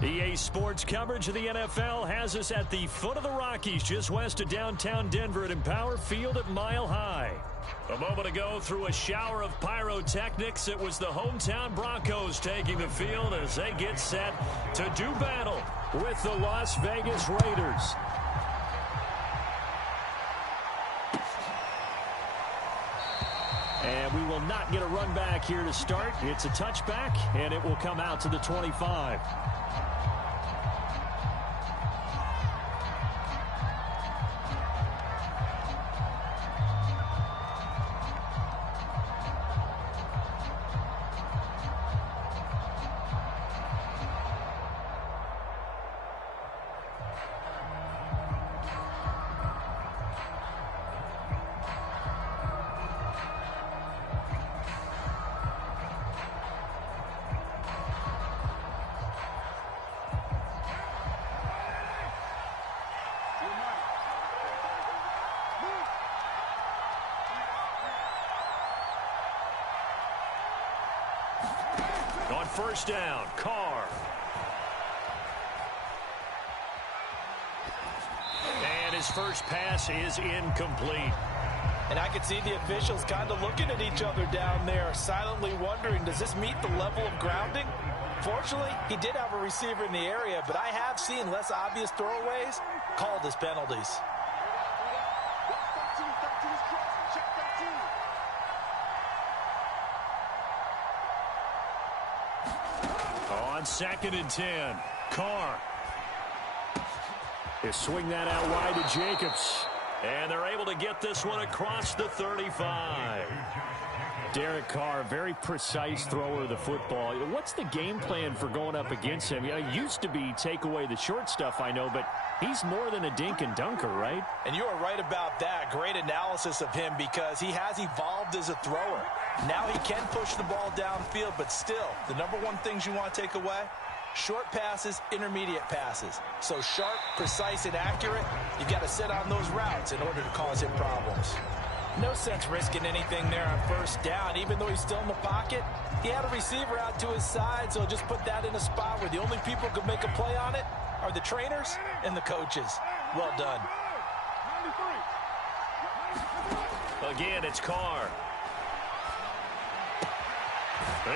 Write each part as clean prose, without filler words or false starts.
EA Sports coverage of the NFL has us at the foot of the Rockies, just west of downtown Denver at Empower Field at Mile High. A moment ago, through a shower of pyrotechnics, it was the hometown Broncos taking the field as they get set to do battle with the Las Vegas Raiders. And we will not get a run back here to start. It's a touchback, and it will come out to the 25. On first down, Carr. And his first pass is incomplete. And I could see the officials kind of looking at each other down there, silently wondering, does this meet the level of grounding? Fortunately, he did have a receiver in the area, but I have seen less obvious throwaways called as penalties. On 2nd and 10, Carr. They swing that out wide to Jacobs. And they're able to get this one across the 35. Derek Carr, very precise thrower of the football. What's the game plan for going up against him? It used to be take away the short stuff, I know, but he's more than a dink and dunker, right? And you are right about that. Great analysis of him because he has evolved as a thrower. Now he can push the ball downfield, but still, the number one things you want to take away, short passes, intermediate passes. So sharp, precise, and accurate, you've got to sit on those routes in order to cause him problems. No sense risking anything there on first down. Even though he's still in the pocket, he had a receiver out to his side, so just put that in a spot where the only people who can make a play on it are the trainers and the coaches. Well done. Again, it's Carr.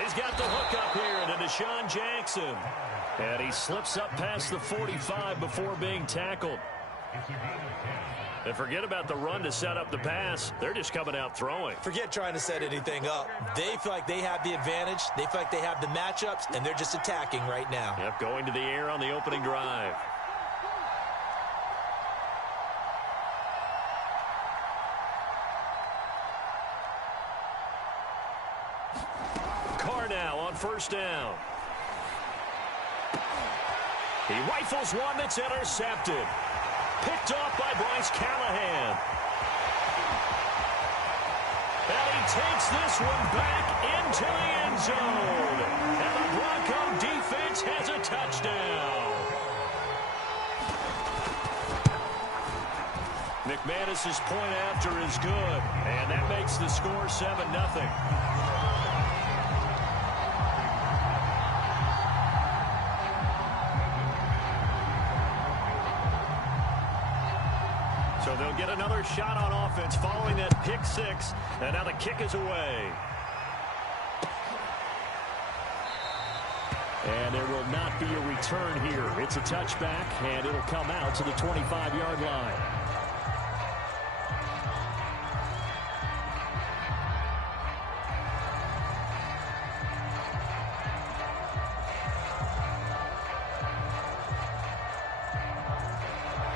He's got the hook up here to Deshaun Jackson. And he slips up past the 45 before being tackled. And forget about the run to set up the pass. They're just coming out throwing. Forget trying to set anything up. They feel like they have the advantage. They feel like they have the matchups, and they're just attacking right now. Yep, going to the air on the opening drive. Carr now on first down. He rifles one that's intercepted. Picked off by Bryce Callahan. And he takes this one back into the end zone. And the Bronco defense has a touchdown. McManus's point after is good. And that makes the score 7-0. So they'll get another shot on offense following that pick six. And now the kick is away. And there will not be a return here. It's a touchback, and it'll come out to the 25-yard line.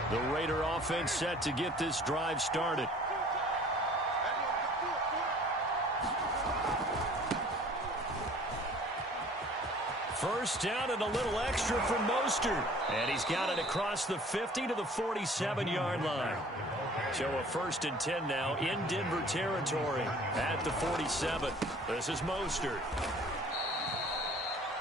The Raider offense set to get this drive started. First down and a little extra for Mostert. And he's got it across the 50 to the 47-yard line. So a 1st and 10 now in Denver territory at the 47. This is Mostert.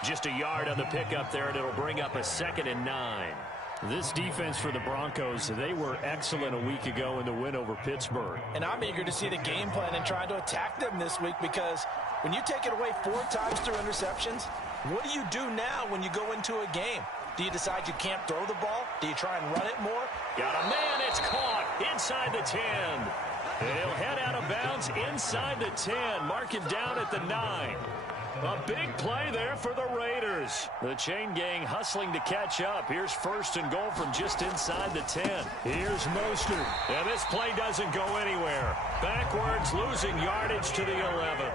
Just a yard on the pickup there, and it'll bring up a 2nd and 9. This defense for the Broncos, they were excellent a week ago in the win over Pittsburgh. And I'm eager to see the game plan and try to attack them this week, because when you take it away 4 times through interceptions, what do you do now when you go into a game? Do you decide you can't throw the ball? Do you try and run it more? Got a man. It's caught inside the 10. He'll head out of bounds inside the 10. Mark him down at the 9. A big play there for the Raiders. The chain gang hustling to catch up. Here's 1st and goal from just inside the 10. Here's Mostert. And this play doesn't go anywhere. Backwards, losing yardage to the 11.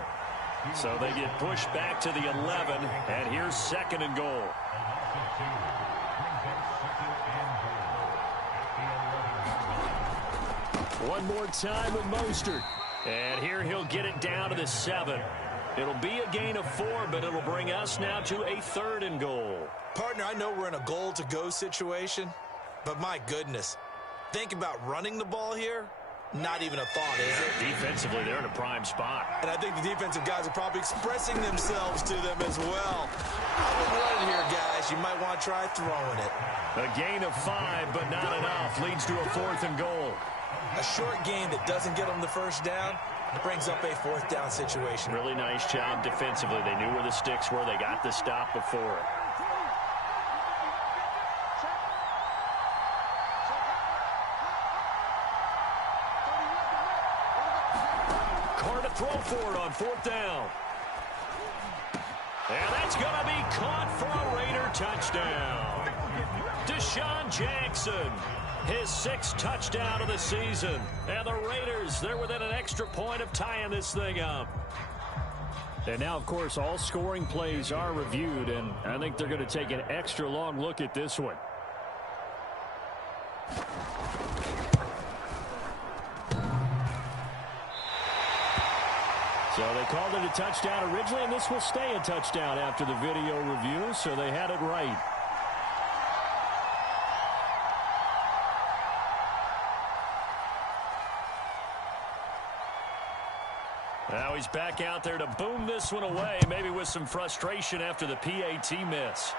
So they get pushed back to the 11. And here's 2nd and goal. One more time with Mostert. And here he'll get it down to the 7. It'll be a gain of 4, but it'll bring us now to a 3rd and goal. Partner, I know we're in a goal-to-go situation, but my goodness, think about running the ball here. Not even a thought, is it? Defensively, they're in a prime spot. And I think the defensive guys are probably expressing themselves to them as well. I wouldn't run it here, guys. You might want to try throwing it. A gain of 5, but not enough. Leads to a 4th and goal. A short gain that doesn't get them the first down brings up a 4th down situation. Really nice job defensively. They knew where the sticks were. They got the stop before it. Carr to throw for it on 4th down. And that's going to be caught for a Raider touchdown. Deshaun Jackson. His 6th touchdown of the season. And the Raiders, they're within an extra point of tying this thing up. And now, of course, all scoring plays are reviewed, and I think they're going to take an extra long look at this one. So they called it a touchdown originally, and this will stay a touchdown after the video review, so they had it right. Now he's back out there to boom this one away, maybe with some frustration after the PAT miss.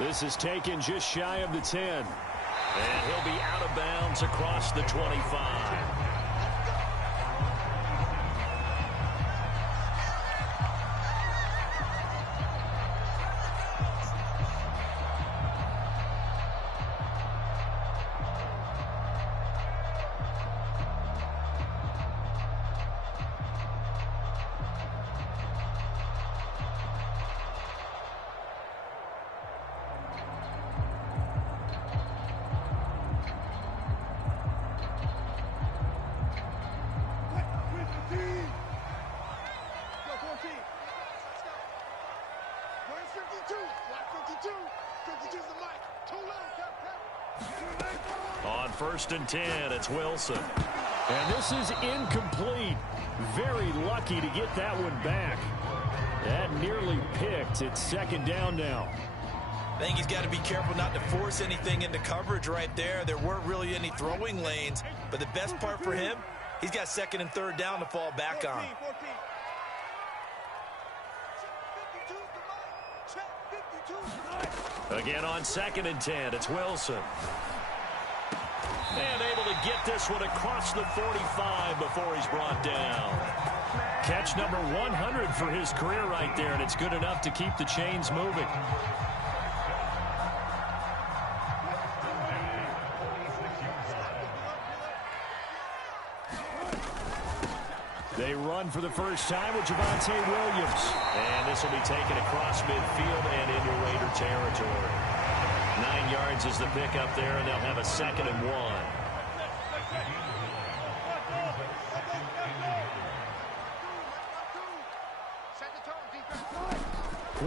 This is taken just shy of the 10. And he'll be out of bounds across the 25. On 1st and 10, it's Wilson. And this is incomplete. Very lucky to get that one back. That nearly picked. It's 2nd down now. I think he's got to be careful not to force anything into coverage right there. There weren't really any throwing lanes, but the best part for him, he's got 2nd and 3rd down to fall back on. Again on 2nd and 10, it's Wilson. And able to get this one across the 45 before he's brought down. Catch number 100 for his career right there, and it's good enough to keep the chains moving. They run for the first time with Javonte Williams. And this will be taken across midfield and into Raider territory. 9 yards is the pickup there, and they'll have a 2nd and 1.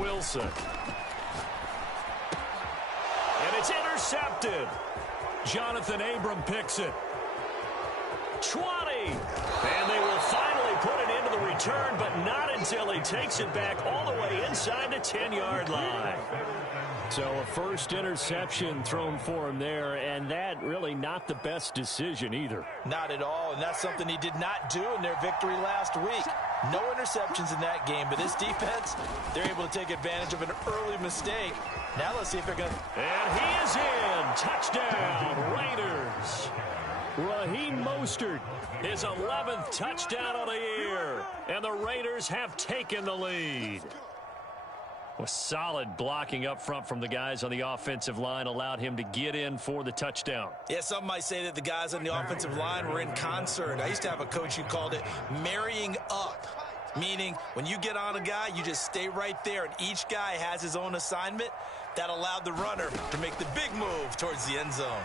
Wilson. And it's intercepted. Jonathan Abram picks it. 20. And they will finally put it into the return, but not until he takes it back all the way inside the 10-yard line. So a first interception thrown for him there, and that really not the best decision either. Not at all, and that's something he did not do in their victory last week. No interceptions in that game, but this defense, they're able to take advantage of an early mistake. Now let's see if they're going to... And he is in. Touchdown, Raiders. Raheem Mostert, his 11th touchdown of the year, and the Raiders have taken the lead. Well, solid blocking up front from the guys on the offensive line allowed him to get in for the touchdown. Yeah, some might say that the guys on the offensive line were in concert. I used to have a coach who called it marrying up, meaning when you get on a guy, you just stay right there, and each guy has his own assignment. That allowed the runner to make the big move towards the end zone.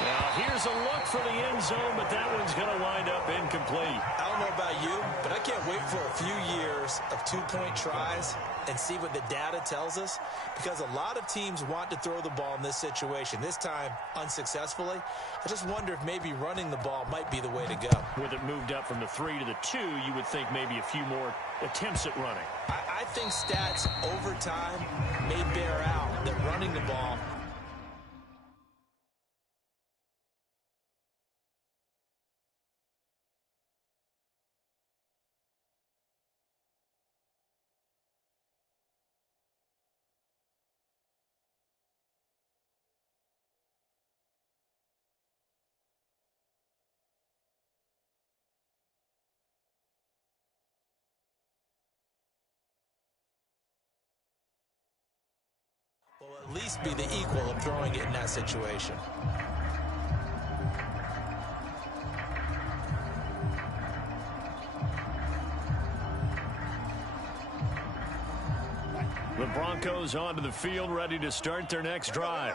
Now, here's a look for the end zone, but that one's going to wind up incomplete. I don't know about you, but I can't wait for a few years of two-point tries and see what the data tells us, because a lot of teams want to throw the ball in this situation, this time unsuccessfully. I just wonder if maybe running the ball might be the way to go. With it moved up from the 3 to the 2, you would think maybe a few more attempts at running. I think stats over time may bear out that running the ball will at least be the equal of throwing it in that situation. The Broncos onto the field, ready to start their next drive.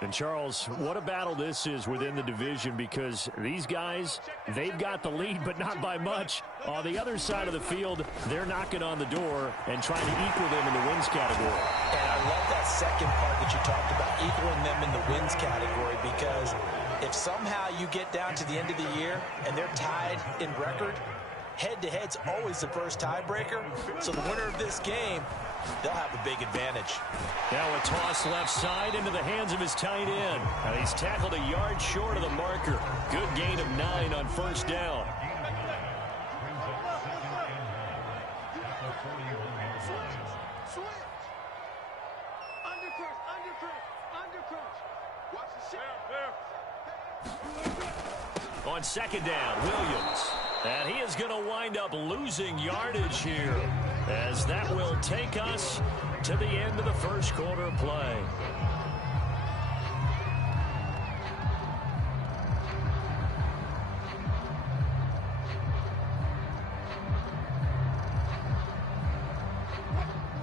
And, Charles, what a battle this is within the division, because these guys, they've got the lead, but not by much. On the other side of the field, they're knocking on the door and trying to equal them in the wins category. And I love that second part that you talked about, equaling them in the wins category, because if somehow you get down to the end of the year and they're tied in record, head-to-head's always the first tiebreaker. So the winner of this game, they'll have a big advantage. Now a toss left side into the hands of his tight end. And he's tackled a yard short of the marker. Good gain of 9 on first down. On second down, Williams. And he is going to wind up losing yardage here, as that will take us to the end of the first quarter of play.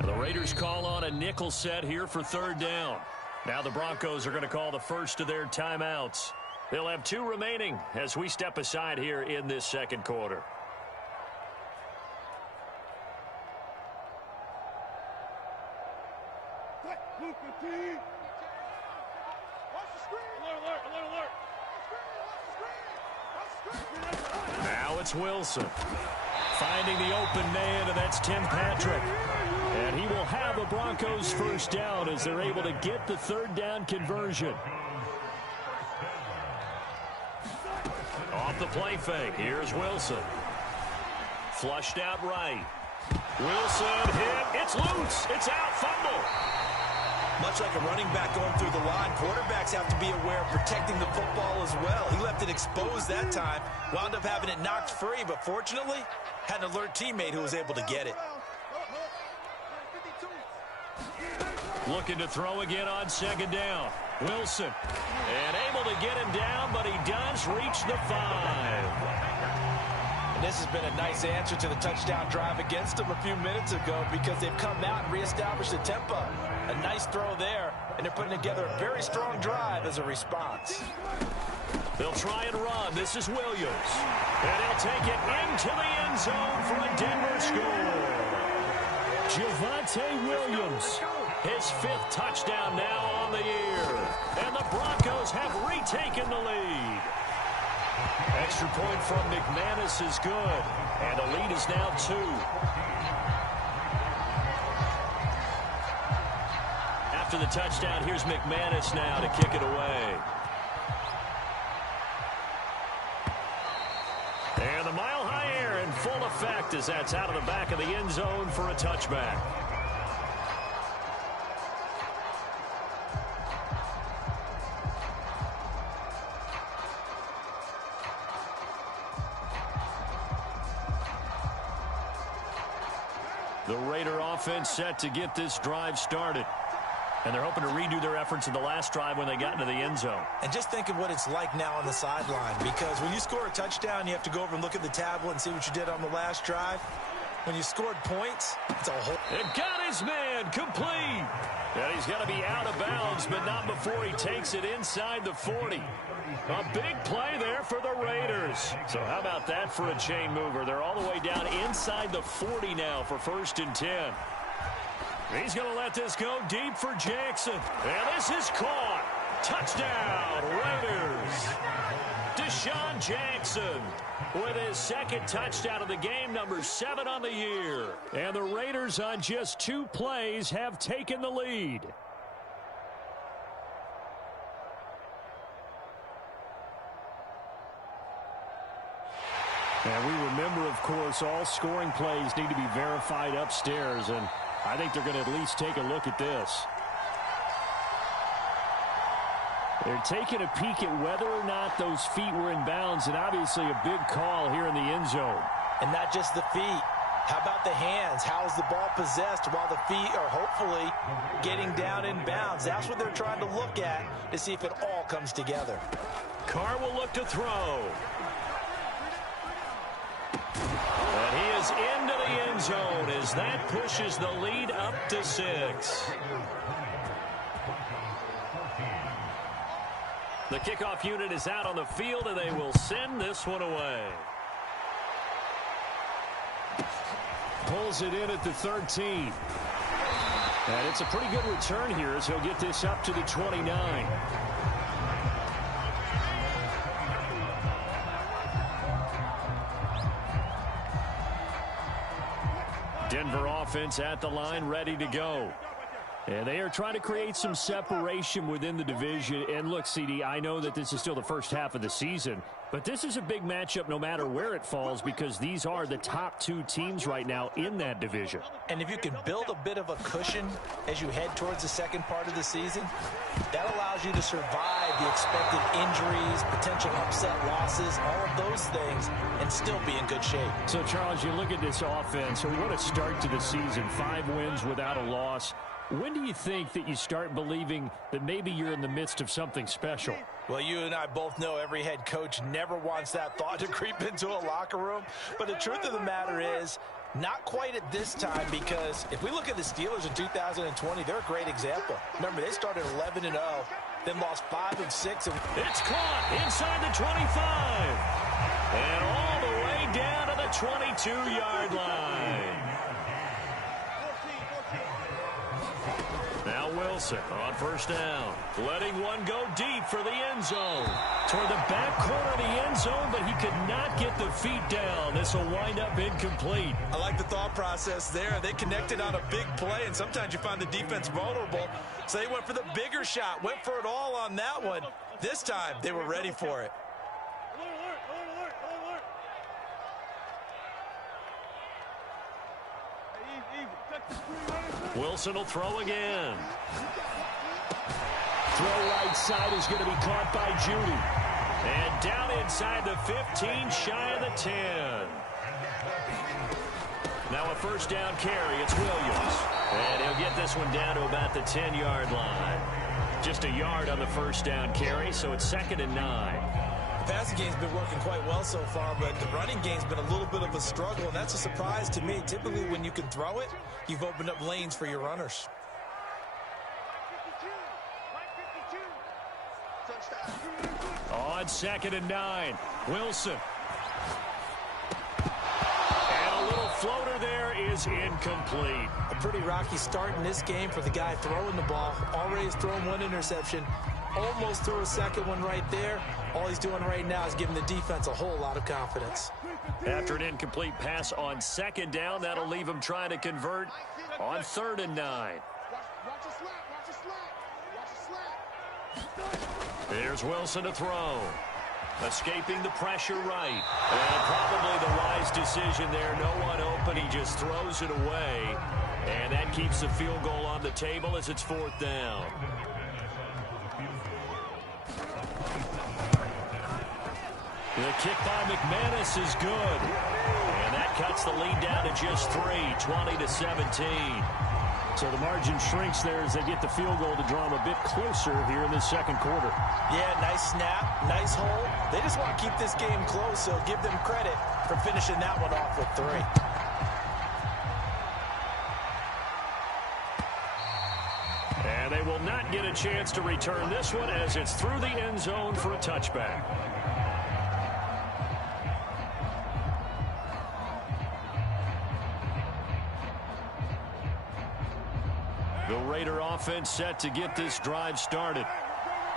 The Raiders call on a nickel set here for third down. Now the Broncos are going to call the first of their timeouts. They'll have 2 remaining as we step aside here in this second quarter. Now it's Wilson finding the open man, and that's Tim Patrick. And he will have a Broncos first down as they're able to get the third down conversion. Off the play fake, here's Wilson. Flushed out right. Wilson hit, it's loose, it's out, fumble. Much like a running back going through the line, quarterbacks have to be aware of protecting the football as well. He left it exposed that time, wound up having it knocked free, but fortunately, had an alert teammate who was able to get it. Looking to throw again on second down. Wilson. And able to get him down, but he does reach the 5. And this has been a nice answer to the touchdown drive against them a few minutes ago, because they've come out and reestablished the tempo. A nice throw there, and they're putting together a very strong drive as a response. They'll try and run. This is Williams. And he'll take it into the end zone for a Denver score. Javonte Williams, his 5th touchdown now on the year. And the Broncos have retaken the lead. Extra point from McManus is good. And the lead is now 2. After the touchdown, here's McManus now to kick it away. And the mile-high air in full effect as that's out of the back of the end zone for a touchback. The Raider offense set to get this drive started. And they're hoping to redo their efforts in the last drive when they got into the end zone. And just think of what it's like now on the sideline, because when you score a touchdown, you have to go over and look at the tablet and see what you did on the last drive. When you scored points, it's a whole... It got his man complete. And he's going to be out of bounds, but not before he takes it inside the 40. A big play there for the Raiders. So how about that for a chain mover? They're all the way down inside the 40 now for 1st and 10. He's going to let this go deep for Jackson. And this is caught. Touchdown, Raiders. Deshaun Jackson with his 2nd touchdown of the game, number 7 on the year. And the Raiders on just 2 plays have taken the lead. And we remember, of course, all scoring plays need to be verified upstairs, and I think they're going to at least take a look at this. They're taking a peek at whether or not those feet were in bounds, and obviously a big call here in the end zone. And not just the feet. How about the hands? How is the ball possessed while the feet are hopefully getting down in bounds? That's what they're trying to look at to see if it all comes together. Carr will look to throw. And he is into the end zone as that pushes the lead up to 6. The kickoff unit is out on the field, and they will send this one away. Pulls it in at the 13. And it's a pretty good return here as he'll get this up to the 29. Denver offense at the line, ready to go. And they are trying to create some separation within the division. And look, CD, I know that this is still the first half of the season, but this is a big matchup no matter where it falls, because these are the top 2 teams right now in that division. And if you can build a bit of a cushion as you head towards the second part of the season, that allows you to survive the expected injuries, potential upset losses, all of those things, and still be in good shape. So, Charles, you look at this offense, what a start to the season. 5 wins without a loss. When do you think that you start believing that maybe you're in the midst of something special? Well, you and I both know every head coach never wants that thought to creep into a locker room. But the truth of the matter is, not quite at this time, because if we look at the Steelers in 2020, they're a great example. Remember, they started 11-0, then lost 5 of 6. It's caught inside the 25. And all the way down to the 22-yard line. Now Wilson on 1st down, letting one go deep for the end zone. Toward the back corner of the end zone, but he could not get the feet down. This will wind up incomplete. I like the thought process there. They connected on a big play, and sometimes you find the defense vulnerable. So they went for the bigger shot, went for it all on that one. This time, they were ready for it. Wilson will throw again. Throw right side is going to be caught by Judy. And down inside the 15, shy of the 10. Now a 1st down carry. It's Williams. And he'll get this one down to about the 10-yard line. Just a yard on the 1st down carry, so it's 2nd and 9. The passing game's been working quite well so far, but the running game's been a little bit of a struggle, and that's a surprise to me. Typically, when you can throw it, you've opened up lanes for your runners. On 2nd and 9, Wilson. And a little floater there is incomplete. A pretty rocky start in this game for the guy throwing the ball. Already has thrown 1 interception. Almost threw a 2nd one right there. All he's doing right now is giving the defense a whole lot of confidence. After an incomplete pass on 2nd down, that'll leave him trying to convert on 3rd and 9. Here's Wilson to throw. Escaping the pressure right. And probably the wise decision there. No one open. He just throws it away. And that keeps the field goal on the table as it's 4th down. The kick by McManus is good. And that cuts the lead down to just 3, 20-17. So the margin shrinks there as they get the field goal to draw them a bit closer here in the second quarter. Yeah, nice snap, nice hole. They just want to keep this game close, so give them credit for finishing that one off with 3. And they will not get a chance to return this one as it's through the end zone for a touchback. The Raider offense set to get this drive started.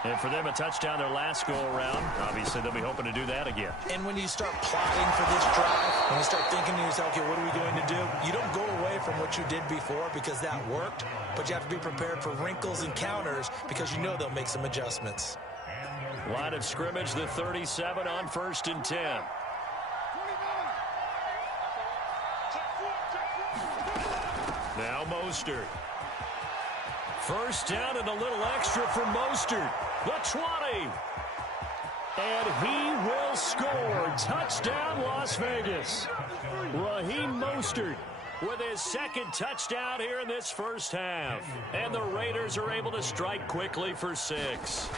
And for them, a touchdown their last go-around. Obviously, they'll be hoping to do that again. And when you start plotting for this drive, when you start thinking to yourself, okay, what are we going to do? You don't go away from what you did before because that worked, but you have to be prepared for wrinkles and counters because you know they'll make some adjustments. Line of scrimmage, the 37 on 1st and 10. Now Mostert. First down and a little extra for Mostert. The 20. And he will score. Touchdown, Las Vegas. Raheem Mostert with his second touchdown here in this first half. And the Raiders are able to strike quickly for 6.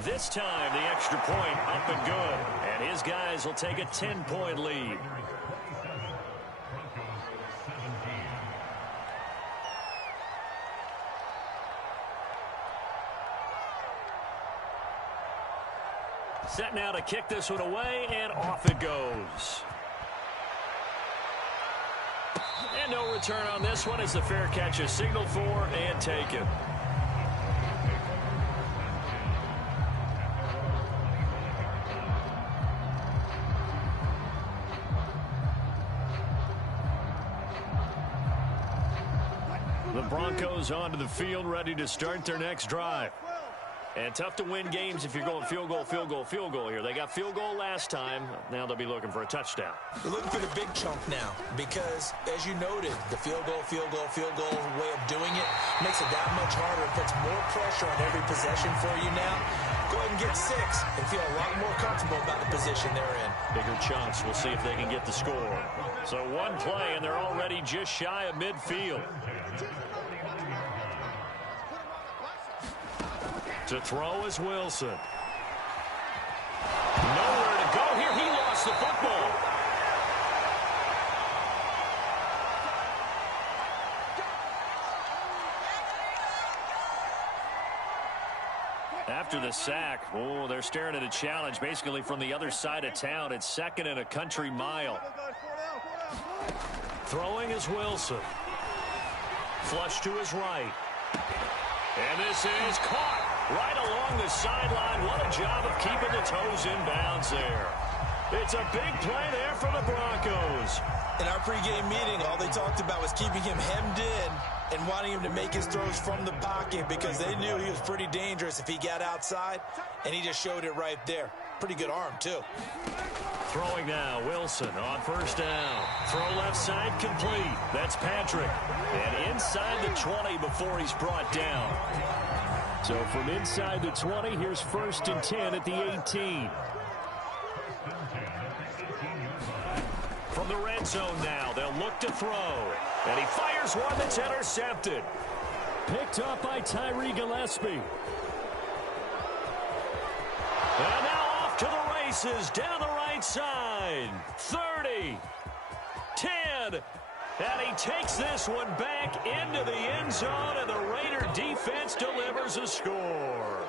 This time, the extra point up and good. And his guys will take a 10-point lead. Set now to kick this one away, and off it goes. And no return on this one as the fair catch is signaled for and taken. The Broncos onto the field, ready to start their next drive. And tough to win games if you're going field goal, field goal, field goal here. They got field goal last time. Now they'll be looking for a touchdown. They're looking for the big chunk now because, as you noted, the field goal way of doing it makes it that much harder. It puts more pressure on every possession for you now. Go ahead and get 6 and feel a lot more comfortable about the position they're in. Bigger chunks. We'll see if they can get the score. So one play, and they're already just shy of midfield. To throw is Wilson. Nowhere to go here. He lost the football. After the sack, they're staring at a challenge basically from the other side of town. It's 2nd and a country mile. Throwing is Wilson. Flush to his right. And this is caught. Right along the sideline. What a job of keeping the toes in bounds there. It's a big play there for the Broncos. In our pregame meeting, all they talked about was keeping him hemmed in and wanting him to make his throws from the pocket because they knew he was pretty dangerous if he got outside, and he just showed it right there. Pretty good arm, too. Throwing now, Wilson on 1st down. Throw left side complete. That's Patrick. And inside the 20 before he's brought down. So from inside the 20, here's 1st and 10 at the 18. From the red zone now, they'll look to throw. And he fires one that's intercepted. Picked up by Tyree Gillespie. And now off to the races down the right side. 30, 10. And he takes this one back into the end zone, and the Raider defense delivers a score.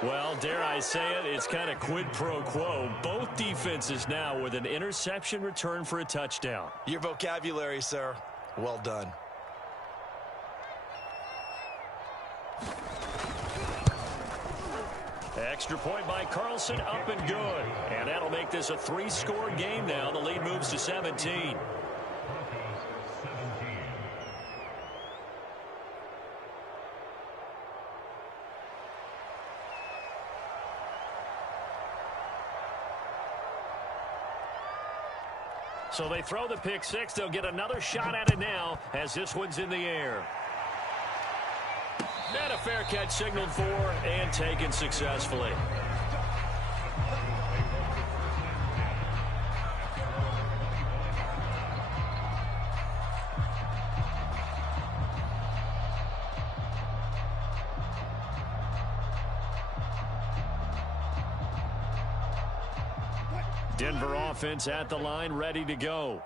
Well, dare I say it, it's kind of quid pro quo. Both defenses now with an interception return for a touchdown. Your vocabulary, sir. Well done. Extra point by Carlson, up and good. And that'll make this a 3-score game now. The lead moves to 17. So they throw the pick 6. They'll get another shot at it now as this one's in the air. And a fair catch signaled for and taken successfully. Denver offense at the line, ready to go.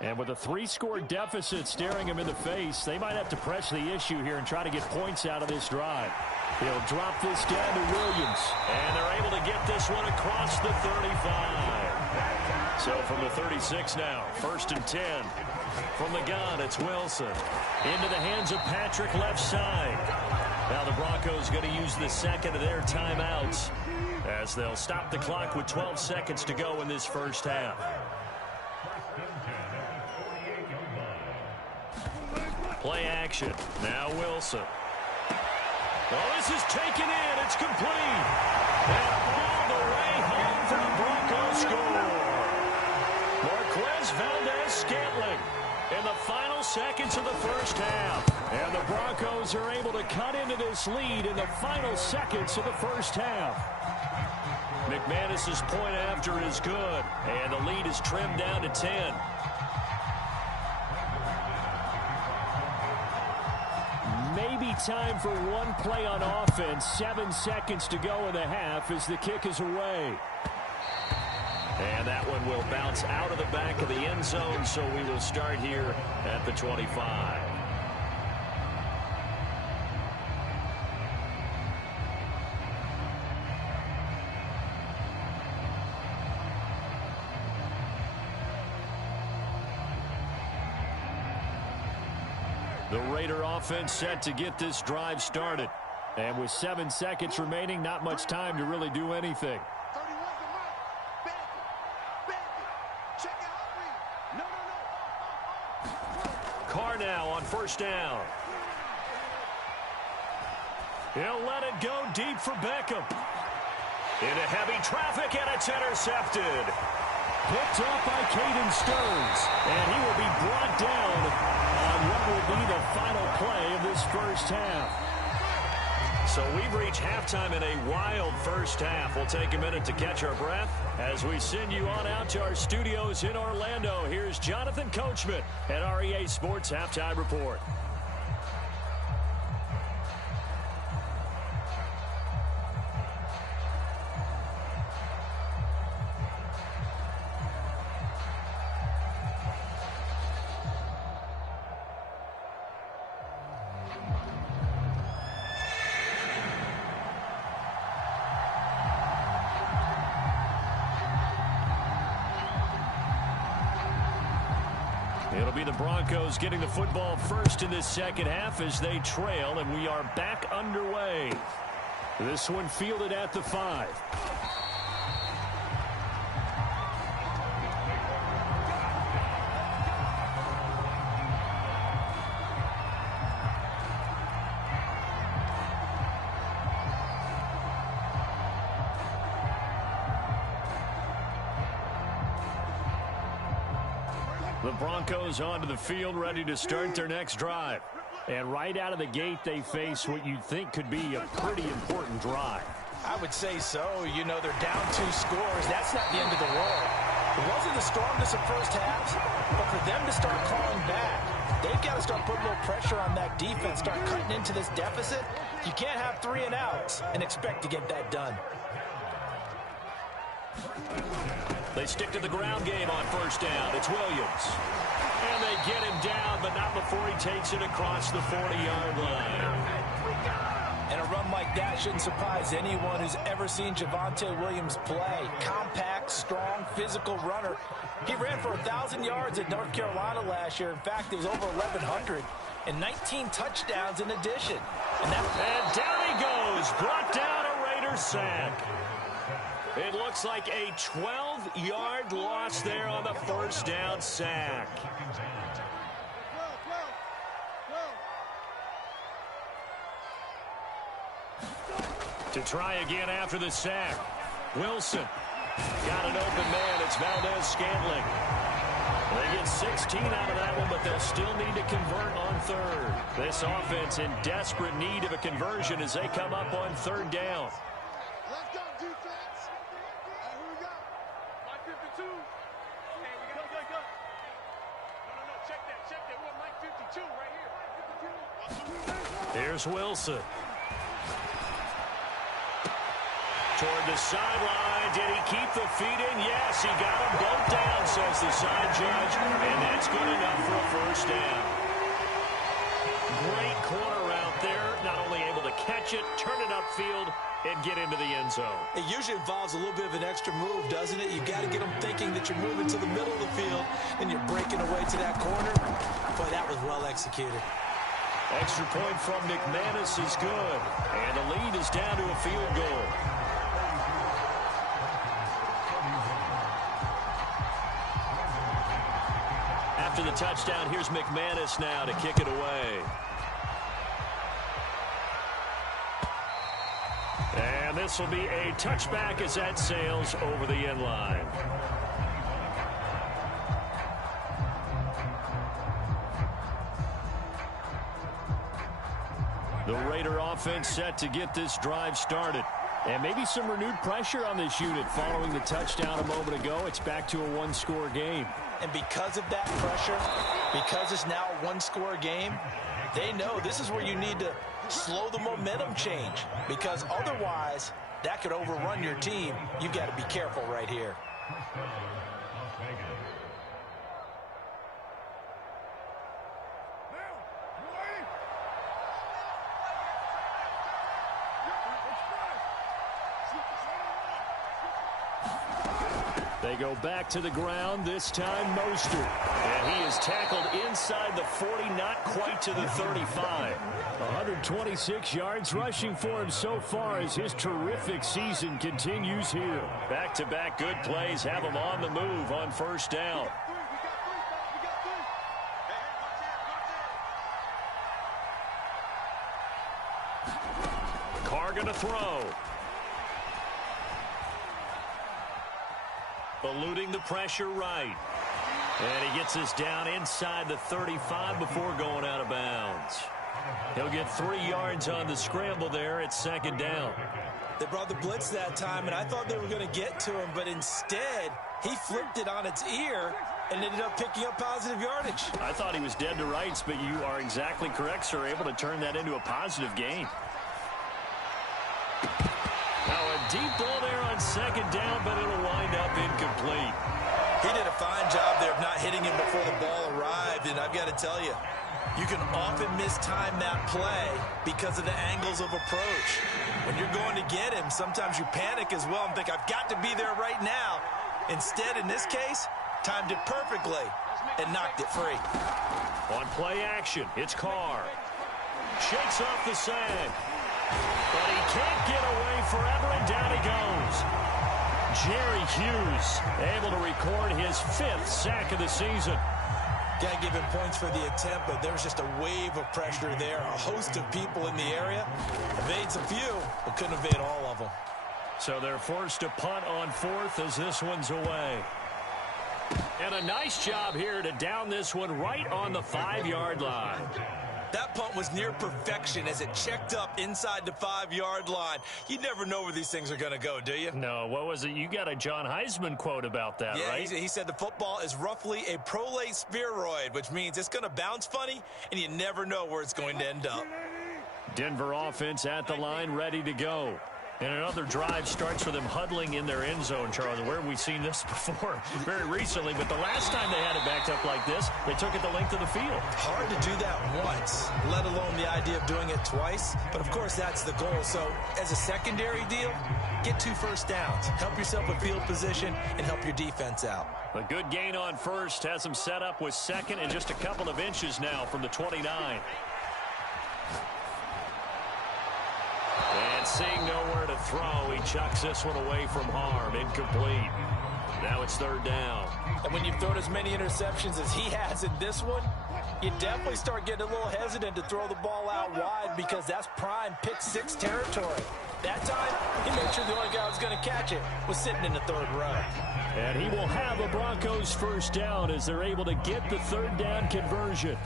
And with a 3-score deficit staring him in the face, they might have to press the issue here and try to get points out of this drive. He'll drop this down to Williams. And they're able to get this one across the 35. So from the 36 now, 1st and 10. From the gun, it's Wilson. Into the hands of Patrick left side. Now the Broncos going to use the second of their timeouts as they'll stop the clock with 12 seconds to go in this first half. Play action. Now Wilson. Oh, this is taken in. It's complete. And all the way home for the Broncos score. Marquez Valdez-Scantling in the final seconds of the first half. And the Broncos are able to cut into this lead in the final seconds of the first half. McManus's point after is good. And the lead is trimmed down to 10. Maybe time for one play on offense. 7 seconds to go in the half as the kick is away. And that one will bounce out of the back of the end zone, so we will start here at the 25. The Raider offense set to get this drive started. And with 7 seconds remaining, not much time to really do anything. Carr now on 1st down. He'll let it go deep for Beckham. Into heavy traffic, and it's intercepted. Picked up by Caden Stearns. And he will be brought down on what will be the final play of this first half. So we've reached halftime in a wild first half. We'll take a minute to catch our breath as we send you on out to our studios in Orlando. Here's Jonathan Coachman at REA Sports Halftime Report. It'll be the Broncos getting the football first in this second half as they trail, and we are back underway. This one fielded at the 5. The Broncos onto the field, ready to start their next drive. And right out of the gate, they face what you'd think could be a pretty important drive. I would say so. You know, they're down 2 scores. That's not the end of the world. It wasn't the strongest of first halves, but for them to start clawing back, they've got to start putting a little pressure on that defense, start cutting into this deficit. You can't have 3 and outs and expect to get that done. They stick to the ground game on 1st down. It's Williams. And they get him down, but not before he takes it across the 40-yard line. And a run like that shouldn't surprise anyone who's ever seen Javonte Williams play. Compact, strong, physical runner. He ran for 1,000 yards at North Carolina last year. In fact, it was over 1,100 and 19 touchdowns in addition. And down he goes. Brought down a Raider sack. It looks like a 12-yard loss there on the 1st down sack. To try again after the sack. Wilson got an open man. It's Valdez-Scantling. They get 16 out of that one, but they'll still need to convert on 3rd. This offense in desperate need of a conversion as they come up on 3rd down. Let's go, defense. Here we go. 52. Hey, we go. No. Check that. We're Mike 52 right here. Here's Wilson. toward the sideline. Did he keep the feet in? Yes, he got them both down, says the side judge. And that's good enough for a first down. Great corner out there. Not only able to catch it, turn it upfield, and get into the end zone. It usually involves a little bit of an extra move, doesn't it? You got to get them thinking that you're moving to the middle of the field and you're breaking away to that corner. Boy, that was well executed. Extra point from McManus is good. And the lead is down to a field goal. After the touchdown, here's McManus now to kick it away. And this will be a touchback as that sails over the end line. The Raider offense set to get this drive started. And maybe some renewed pressure on this unit following the touchdown a moment ago. It's back to a one-score game. And because of that pressure, because it's now a one-score game, they know this is where you need to slow the momentum change, because otherwise that could overrun your team. You've got to be careful right here. They go back to the ground, this time Mostert. And he is tackled inside the 40, not quite to the 35. 126 yards rushing for him so far as his terrific season continues here. Back-to-back good plays have him on the move on first down. Carr going to throw. Eluding the pressure right. And he gets us down inside the 35 before going out of bounds. He'll get 3 yards on the scramble there at second down. They brought the blitz that time, and I thought they were going to get to him, but instead he flipped it on its ear and ended up picking up positive yardage. I thought he was dead to rights, but you are exactly correct, sir. Able to turn that into a positive gain. Now a deep ball there on second down, but it'll wind up incomplete. He did a fine job there of not hitting him before the ball arrived, and I've got to tell you, you can often mistime that play because of the angles of approach. When you're going to get him, sometimes you panic as well and think, I've got to be there right now. Instead, in this case, timed it perfectly and knocked it free. On play action, it's Carr. Shakes off the sag. But he can't get away forever, and down he goes. Jerry Hughes able to record his 5th sack of the season. Got to give him points for the attempt, but there was just a wave of pressure there. A host of people in the area. Evades a few, but couldn't evade all of them. So they're forced to punt on 4th as this one's away. And a nice job here to down this one right on the 5-yard line. That punt was near perfection as it checked up inside the 5-yard line. You never know where these things are going to go, do you? No, what was it? You got a John Heisman quote about that, right? Yeah, he said the football is roughly a prolate spheroid, which means it's going to bounce funny, and you never know where it's going to end up. Denver offense at the line, ready to go. And another drive starts with them huddling in their end zone, Charles. Where have we seen this before? Very recently, but the last time they had it backed up like this, they took it the length of the field. Hard to do that once, let alone the idea of doing it twice. But, of course, that's the goal. So, as a secondary deal, get 2 first downs. Help yourself with field position and help your defense out. A good gain on first has them set up with second and just a couple of inches now from the 29. And seeing nowhere to throw, he chucks this one away from harm. Incomplete. Now it's 3rd down. And when you've thrown as many interceptions as he has in this one, you definitely start getting a little hesitant to throw the ball out wide because that's prime pick 6 territory. That time, he made sure the only guy who was going to catch it was sitting in the 3rd row. And he will have a Broncos first down as they're able to get the 3rd down conversion.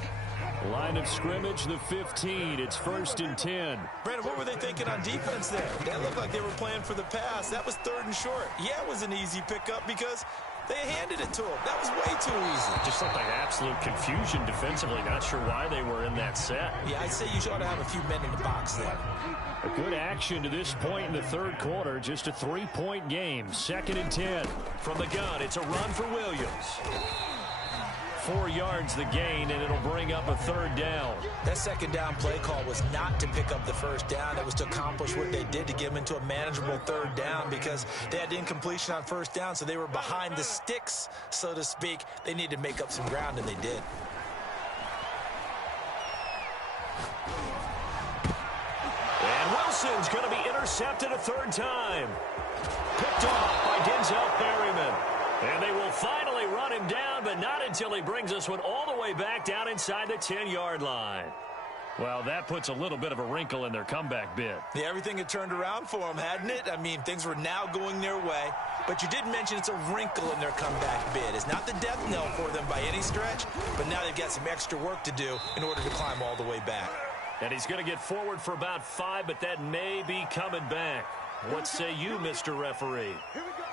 Line of scrimmage, the 15. It's 1st and 10. Brandon, what were they thinking on defense there? That looked like they were playing for the pass. That was 3rd and short. Yeah, it was an easy pickup because They handed it to him. That was way too easy. Just looked like absolute confusion defensively. Not sure why they were in that set. Yeah, I'd say you ought to have a few men in the box there. A good action to this point in the third quarter. Just a 3-point game. 2nd and 10. From the gun, it's a run for Williams. 4 yards the gain, and it'll bring up a 3rd down. That 2nd down play call was not to pick up the 1st down. It was to accomplish what they did to get them into a manageable 3rd down because they had incompletion on 1st down, so they were behind the sticks, so to speak. They needed to make up some ground, and they did. And Wilson's going to be intercepted a 3rd time. Picked off by Denzel Perryman. And they will finally run him down, but not until he brings this one all the way back down inside the 10-yard line. Well, that puts a little bit of a wrinkle in their comeback bid. Yeah, everything had turned around for them, hadn't it? I mean, things were now going their way. But you did mention it's a wrinkle in their comeback bid. It's not the death knell for them by any stretch, but now they've got some extra work to do in order to climb all the way back. And he's going to get forward for about 5, but that may be coming back. What say you, Mr. Referee? Here we go.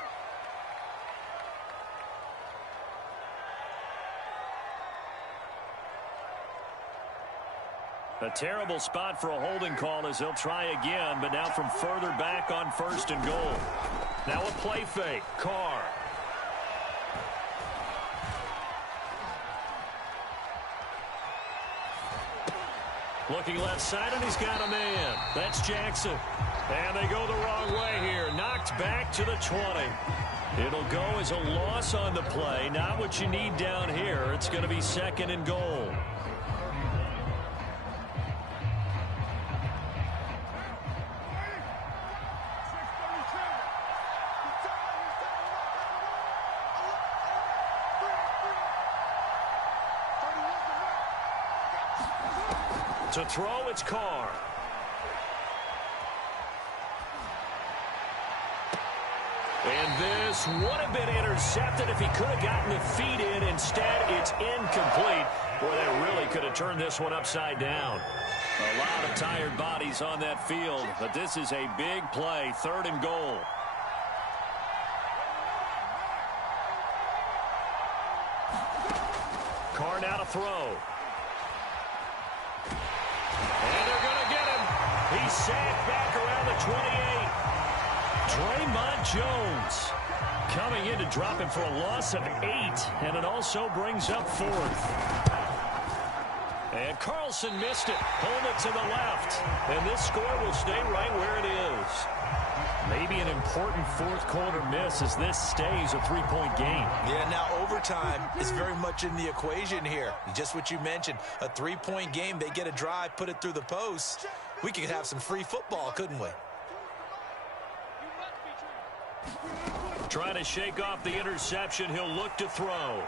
A terrible spot for a holding call as they'll try again, but now from further back on 1st and goal. Now a play fake. Carr. Looking left side, and he's got a man. That's Jackson. And they go the wrong way here. Knocked back to the 20. It'll go as a loss on the play. Not what you need down here. It's going to be 2nd and goal. To throw, it's Carr. And this would have been intercepted if he could have gotten the feet in. Instead, it's incomplete. Boy, they really could have turned this one upside down. A lot of tired bodies on that field, but this is a big play. 3rd and goal. Carr now to throw. And they're going to get him. He's sacked back around the 28. Draymond Jones coming in to drop him for a loss of 8. And it also brings up 4th. And Carlson missed it. Pulled it to the left. And this score will stay right where it is. Maybe an important 4th quarter miss as this stays a 3-point game. Yeah, now overtime is very much in the equation here. Just what you mentioned, a 3-point game. They get a drive, put it through the post. We could have some free football, couldn't we? Trying to shake off the interception. He'll look to throw.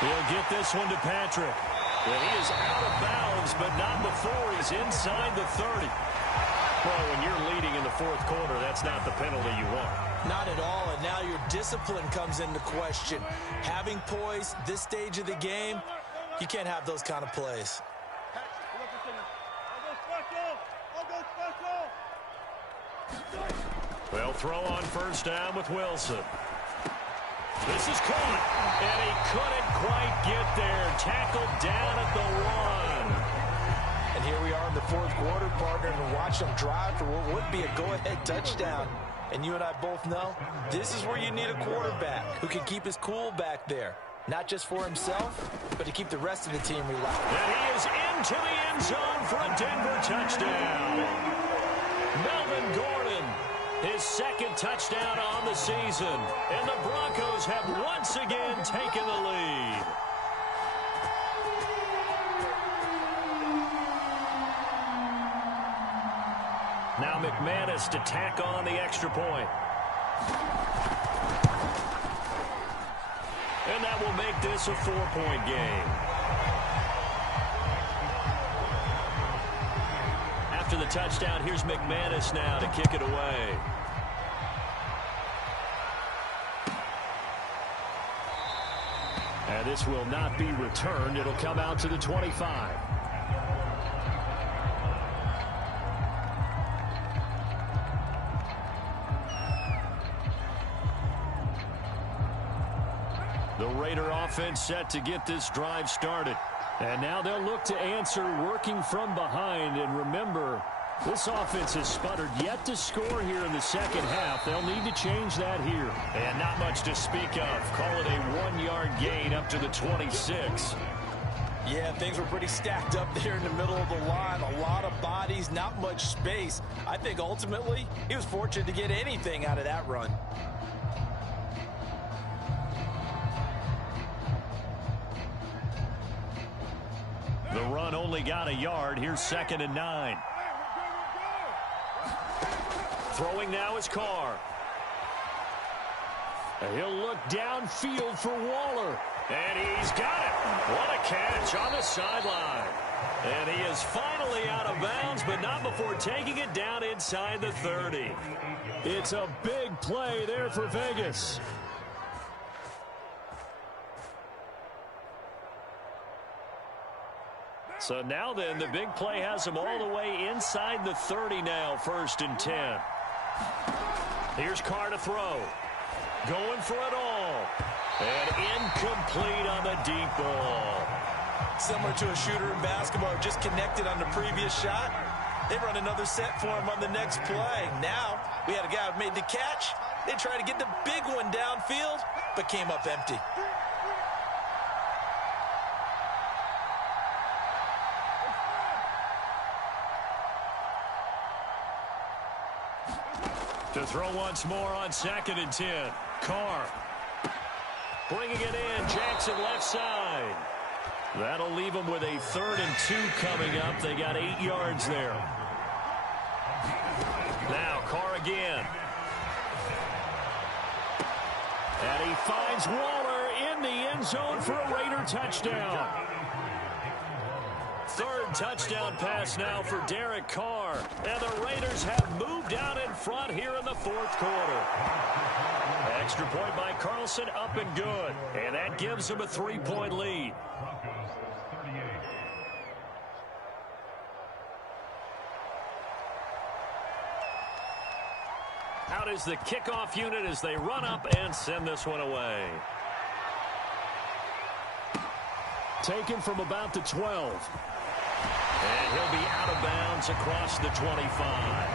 He'll get this one to Patrick. And he is out of bounds, but not before he's inside the 30. Well, when you're leading in the 4th quarter, that's not the penalty you want. Not at all, and now your discipline comes into question. Having poise this stage of the game, you can't have those kind of plays. They'll throw on 1st down with Wilson. This is caught, and he couldn't quite get there. Tackled down at the 1. And here we are in the 4th quarter, partner, and watch them drive for what would be a go-ahead touchdown. And you and I both know this is where you need a quarterback who can keep his cool back there. Not just for himself, but to keep the rest of the team relaxed. And he is into the end zone for a Denver touchdown. Melvin Gordon, his 2nd touchdown on the season. And the Broncos have once again taken the lead. Now McManus to tack on the extra point. And that will make this a 4-point game. After the touchdown, here's McManus now to kick it away. And this will not be returned. It'll come out to the 25. The Raider offense set to get this drive started. And now they'll look to answer working from behind. And remember, this offense has sputtered yet to score here in the second half. They'll need to change that here. And not much to speak of. Call it a 1-yard gain up to the 26. Yeah, things were pretty stacked up there in the middle of the line. A lot of bodies, not much space. I think ultimately he was fortunate to get anything out of that run. The run only got a yard. Here's 2nd and 9. Throwing now is Carr. And he'll look downfield for Waller. And he's got it. What a catch on the sideline. And he is finally out of bounds, but not before taking it down inside the 30. It's a big play there for Vegas. So now then, the big play has him all the way inside the 30 now, 1st and 10. Here's Carr to throw. Going for it all. And incomplete on the deep ball. Similar to a shooter in basketball, just connected on the previous shot. They run another set for him on the next play. Now, we had a guy who made the catch. They tried to get the big one downfield, but came up empty. To throw once more on 2nd and 10. Carr. Bringing it in. Jackson left side. That'll leave them with a 3rd and 2 coming up. They got 8 yards there. Now Carr again. And he finds Waller in the end zone for a Raider touchdown. 3rd touchdown pass now for Derek Carr. And the Raiders have moved out in front here in the 4th quarter. Extra point by Carlson, up and good. And that gives them a 3-point lead. Out is the kickoff unit as they run up and send this one away. Taken from about the 12. And he'll be out of bounds across the 25.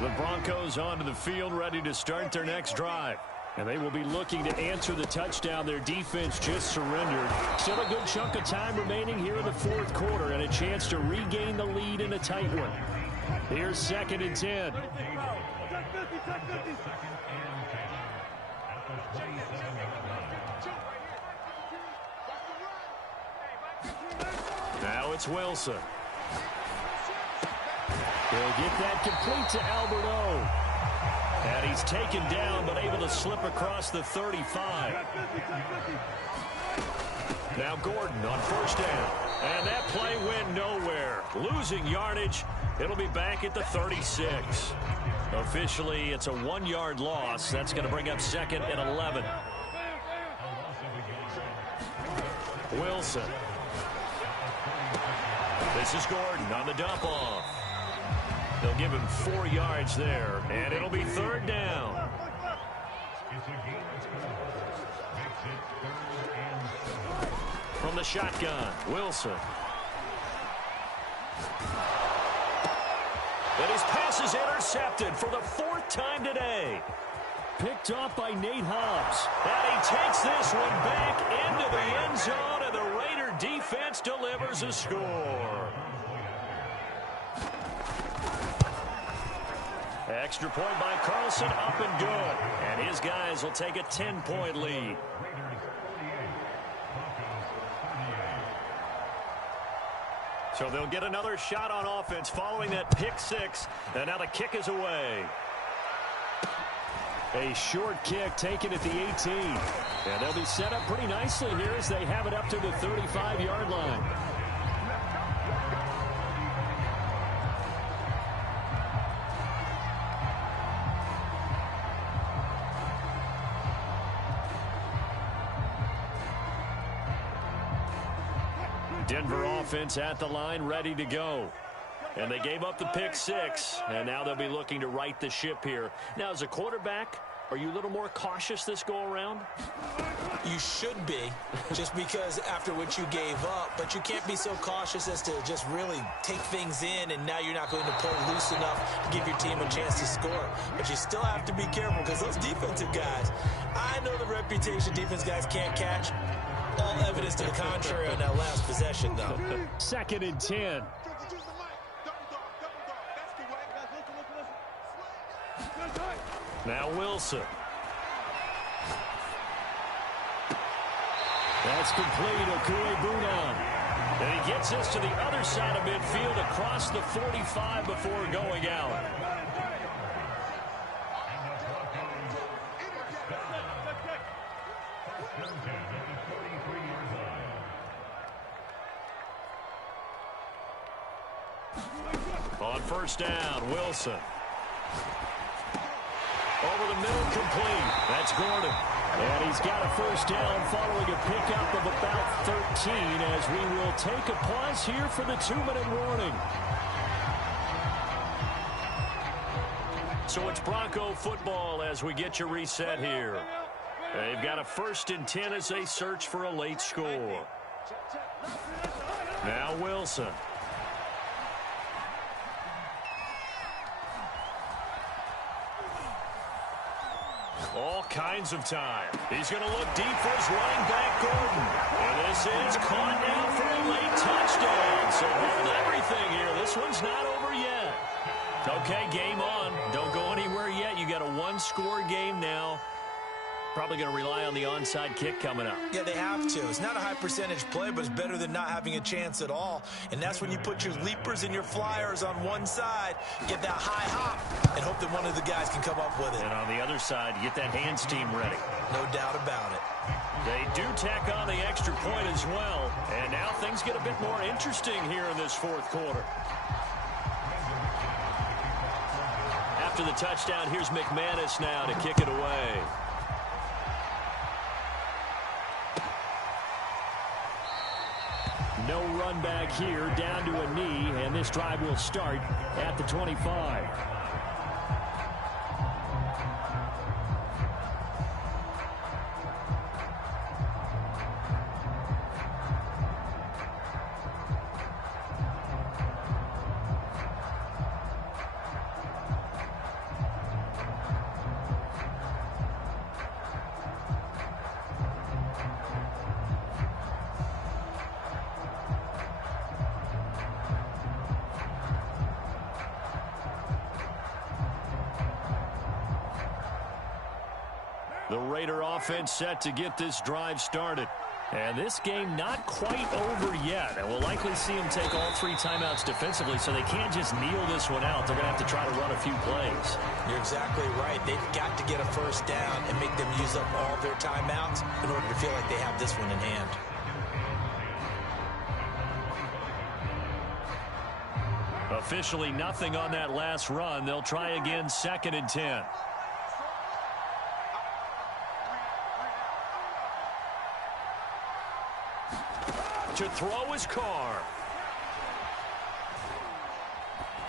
The Broncos onto the field, ready to start their next drive. And they will be looking to answer the touchdown their defense just surrendered. Still a good chunk of time remaining here in the 4th quarter and a chance to regain the lead in a tight one. Here's 2nd and 10. Now it's Wilson. They'll get that complete to Alberto. And he's taken down, but able to slip across the 35. Now Gordon on 1st down. And that play went nowhere. Losing yardage. It'll be back at the 36. Officially, it's a 1-yard loss. That's going to bring up 2nd and 11. Wilson. This is Gordon on the dump off. They'll give him 4 yards there, and it'll be 3rd down. From the shotgun, Wilson. And his pass is intercepted for the 4th time today. Picked off by Nate Hobbs. And he takes this one back into the end zone, and the Raider defense delivers a score. Extra point by Carlson, up and good. And his guys will take a 10-point lead. So they'll get another shot on offense following that pick 6. And now the kick is away. A short kick taken at the 18. And they'll be set up pretty nicely here as they have it up to the 35-yard line. Denver offense at the line, ready to go. And they gave up the pick six, and now they'll be looking to right the ship here. Now, as a quarterback, are you a little more cautious this go-around? You should be, just because after what you gave up. But you can't be so cautious as to just really take things in, and now you're not going to play loose enough to give your team a chance to score. But you still have to be careful, because those defensive guys, I know the reputation defense guys can't catch. All evidence to the contrary on that last possession, though. 2nd and 10. Now Wilson. That's complete. Okue-Bunan. And he gets us to the other side of midfield across the 45 before going out. On first down, Wilson. Over the middle, complete. That's Gordon. And he's got a first down following a pickup of about 13 as we will take a pause here for the 2-minute warning. So it's Bronco football as we get you reset here. They've got a 1st and 10 as they search for a late score. Now Wilson. All kinds of time. He's going to look deep for his running back, Gordon. And this is caught now for a late touchdown. So hold everything here. This one's not over yet. Okay, game on. Don't go anywhere yet. You got a 1-score game now. Probably going to rely on the onside kick coming up. Yeah, they have to. It's not a high percentage play, but it's better than not having a chance at all. And that's when you put your leapers and your flyers on one side, get that high hop, and hope that one of the guys can come up with it. And on the other side, you get that hands team ready. No doubt about it. They do tack on the extra point as well. And now things get a bit more interesting here in this 4th quarter. After the touchdown, here's McManus now to kick it away. No run back here, down to a knee, and this drive will start at the 25. The Raider offense set to get this drive started. And this game not quite over yet. And we'll likely see them take all 3 timeouts defensively, so they can't just kneel this one out. They're going to have to try to run a few plays. You're exactly right. They've got to get a first down and make them use up all their timeouts in order to feel like they have this one in hand. Officially nothing on that last run. They'll try again, 2nd and 10. To throw his car.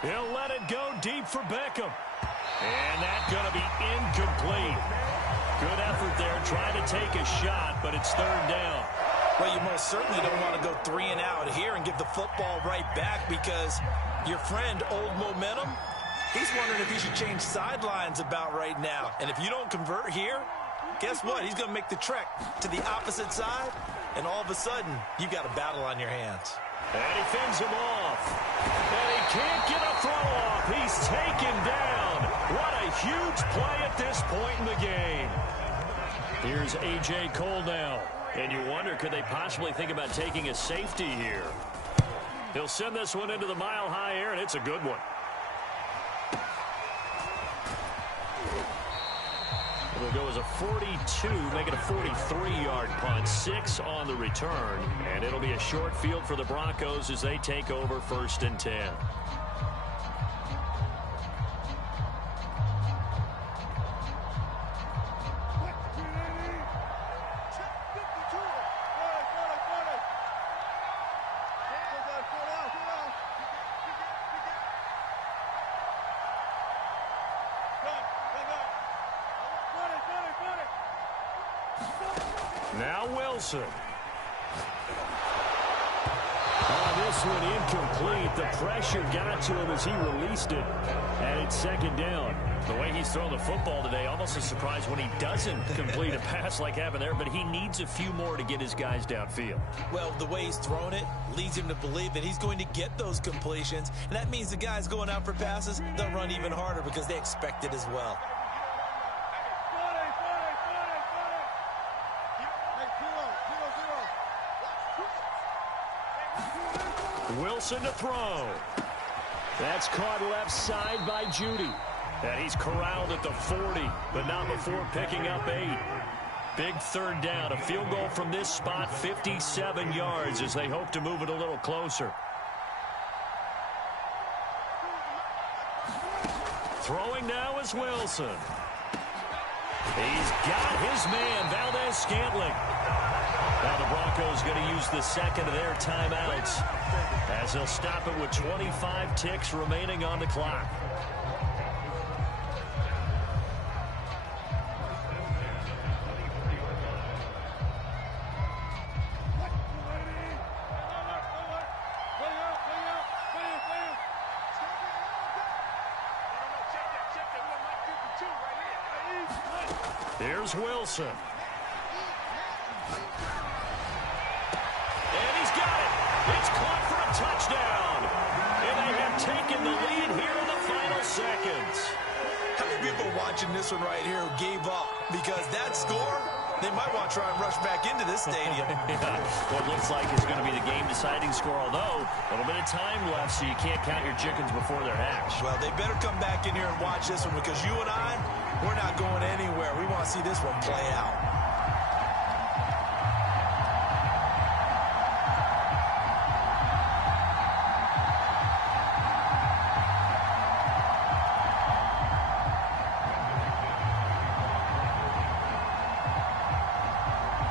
He'll let it go deep for Beckham. And that's going to be incomplete. Good effort there, trying to take a shot, but it's 3rd down. Well, you most certainly don't want to go 3 and out here and give the football right back, because your friend, Old Momentum, he's wondering if he should change sidelines about right now. And if you don't convert here, guess what? He's going to make the trek to the opposite side, and all of a sudden, you've got a battle on your hands. And he fins him off. And he can't get a throw off. He's taken down. What a huge play at this point in the game. Here's A.J. Cole now. And you wonder, could they possibly think about taking a safety here? He'll send this one into the mile-high air, and it's a good one. It'll go as a 42, make it a 43-yard punt, 6 on the return, and it'll be a short field for the Broncos as they take over 1st and 10. Wilson. This one incomplete. The pressure got to him as he released it, and it's second down. The way he's thrown the football today, almost a surprise when he doesn't complete a pass like happened there, but he needs a few more to get his guys downfield. Well, the way he's thrown it leads him to believe that he's going to get those completions, and that means the guys going out for passes, they'll run even harder because they expect it as well. Wilson to throw. That's caught left side by Judy. And he's corralled at the 40, but not before picking up 8. Big third down. A field goal from this spot, 57 yards, as they hope to move it a little closer. Throwing now is Wilson. He's got his man, Valdez-Scantling. Now the Broncos going to use the second of their timeouts, as they'll stop it with 25 ticks remaining on the clock. Here's Wilson. And he's got it. It's caught for a touchdown. And they have taken the lead here in the final seconds. How many people watching this one right here who gave up? Because that score, they might want to try and rush back into this stadium. Yeah. What looks like is going to be the game-deciding score, although a little bit of time left, so you can't count your chickens before they're hatched. Well, they better come back in here and watch this one, because you and I, we're not going anywhere. We want to see this one play out.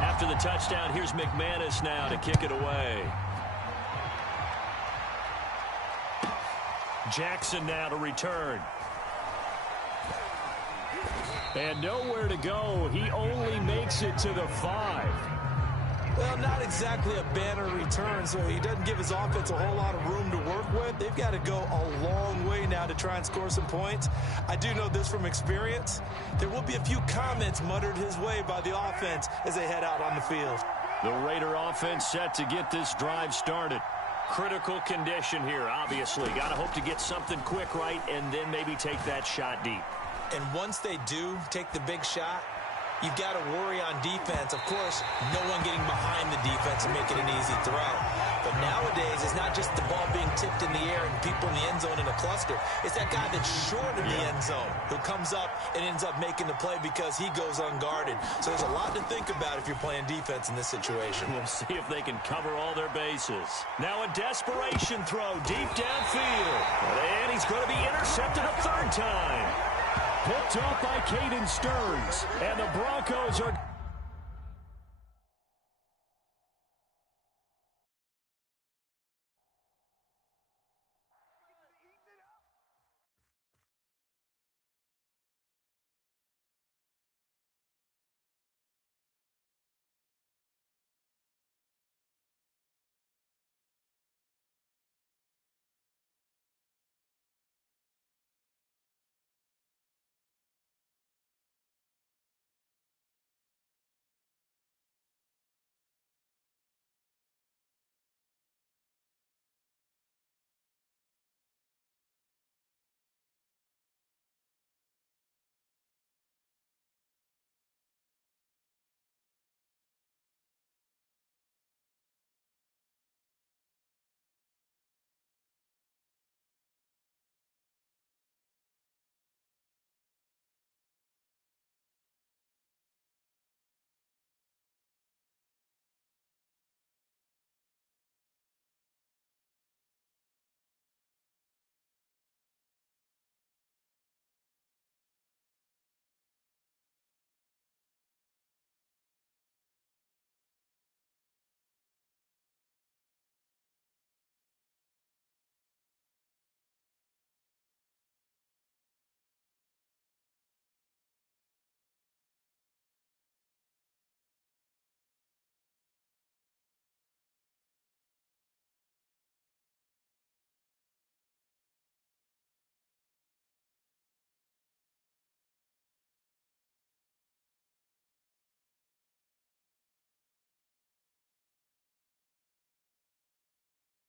After the touchdown, here's McManus now to kick it away. Jackson now to return. And nowhere to go. He only makes it to the 5. Well, not exactly a banner return, so he doesn't give his offense a whole lot of room to work with. They've got to go a long way now to try and score some points. I do know this from experience. There will be a few comments muttered his way by the offense as they head out on the field. The Raider offense set to get this drive started. Critical condition here, obviously. Got to hope to get something quick right and then maybe take that shot deep. And once they do take the big shot, you've got to worry on defense. Of course, no one getting behind the defense and making an easy throw. But nowadays, it's not just the ball being tipped in the air and people in the end zone in a cluster. It's that guy that's short of the end zone who comes up and ends up making the play because he goes unguarded. So there's a lot to think about if you're playing defense in this situation. We'll see if they can cover all their bases. Now a desperation throw deep downfield. And he's going to be intercepted a third time. Picked off by Caden Stearns. And the Broncos are